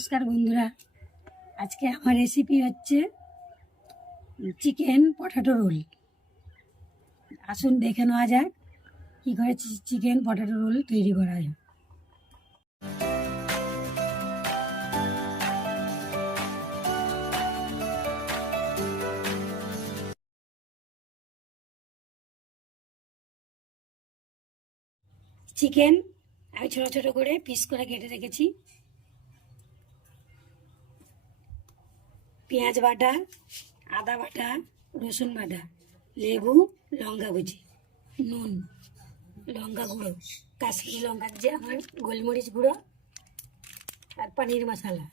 নমস্কার বন্ধুরা, আজকে আমার রেসিপি হচ্ছে চিকেন পটেটো রোল। আসুন দেখে নেওয়া যাক কী করে চিকেন পটেটো রোল তৈরি করা হয়। চিকেন আমি ছোটো ছোটো করে পিস করে কেটে রেখেছি। পেঁয়াজ বাটা, আদা বাটা, রসুন বাটা, লেবু, লঙ্কা কুচি, নুন, লঙ্কা গুঁড়ো, কাশ্মীরি লঙ্কা যে আমার, গোলমরিচ গুঁড়ো আর পনির মশলা,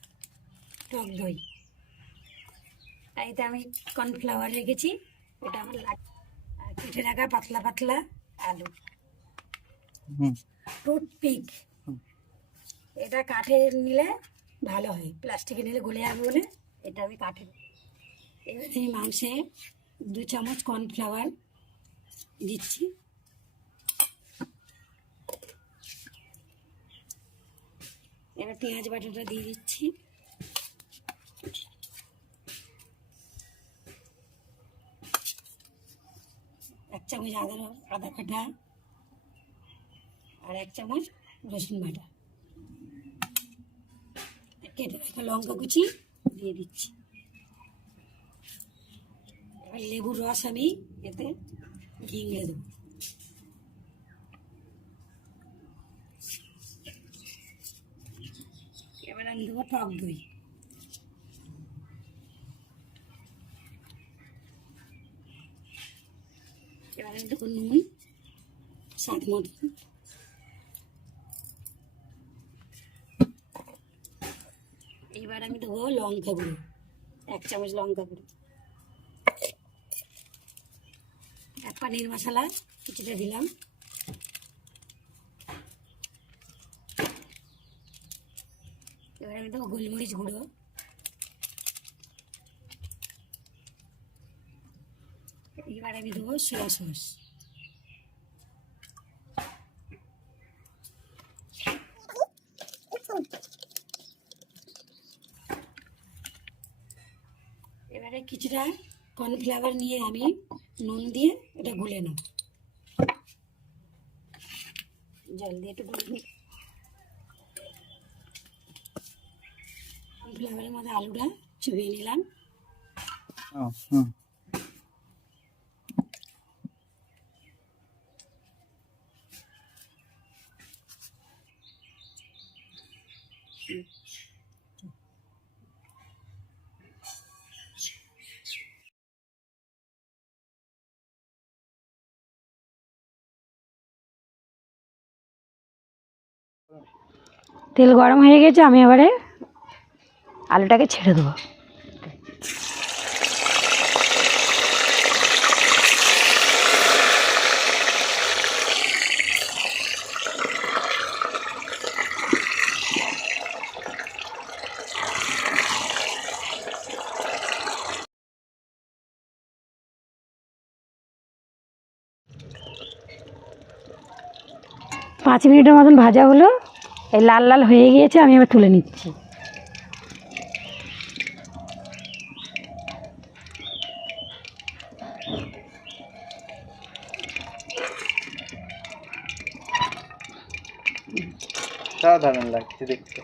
টক দই। এতে আমি কর্নফ্লাওয়ার রেখেছি, এটা আমার আর কেটে রাখা পাতলা পাতলা আলু, টুথপিক। এটা কাঠে নিলে ভালো হয়, প্লাস্টিকে নিলে গলে যাবে বলে এটা আমি কাঠে। এবার এই মাংসে 2 চামচ কর্নফ্লাওয়ার দিচ্ছি। এবার পেঁয়াজ বাটাটা দিয়ে দিচ্ছি। এক চামচ আদা বাটা আর 1 চামচ রসুন বাটা, কেটে রাখা লঙ্কা কুচি দিয়ে দিচ্ছি। এবার লেবুর রস আমি এতে ঘিঙে দেবো। এবার আমি দেবো টক দই। এবার আমি দেবো নুন স্বাদ মতো। এবার আমি দেবো লঙ্কা গুঁড়ো, 1 চামচ লঙ্কা গুঁড়ো, আর পনির মশলা কিছুটা দিলাম। এবার আমি দেবো গোলমরিচ গুঁড়ো, এবার আমি দেবো সয়া সস। এবারে কিছুটা কর্নফ্লাওয়ার নিয়ে আমি নুন দিয়ে এটা গুলে নেব, জল দিয়ে একটু গুলে নিই। কর্নফ্লাওয়ারের মধ্যে আলুটা চুবিয়ে নিলাম। তেল গরম হয়ে গেছে, আমি এবারে আলুটাকে ছেড়ে দেবো। পাঁচ মিনিটের মতন ভাজা হলো, এই লাল লাল হয়ে গিয়েছে, আমি এবার তুলে নিচ্ছি। সাধারণ লাগছে দেখতে।